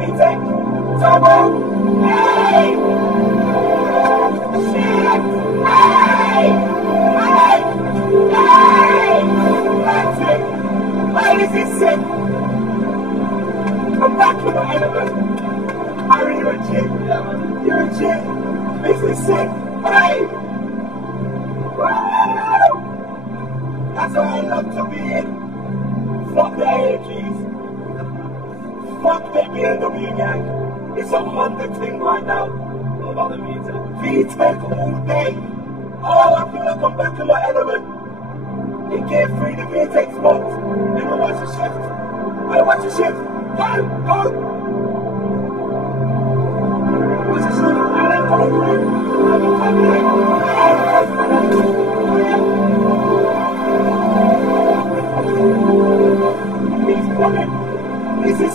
VTech. Turbo. Hey! Shit! Hey! Hey! Hey! That's it. Why is it sick? Come back to the element. Harry, you're a G. You're a G. This is sick. Hey! Woo! That's what I love to be in. Fuck the AMGs. Fuck the BMW gang. It's a Honda thing right now. What about the VTech? VTech all day. Oh, I feel like I'm back in my element. It gave free the VTech spots. Then I watch the shift. I watch the shift. Go! Go! Watch the shift. I let go through. I'm coming. He's coming. This is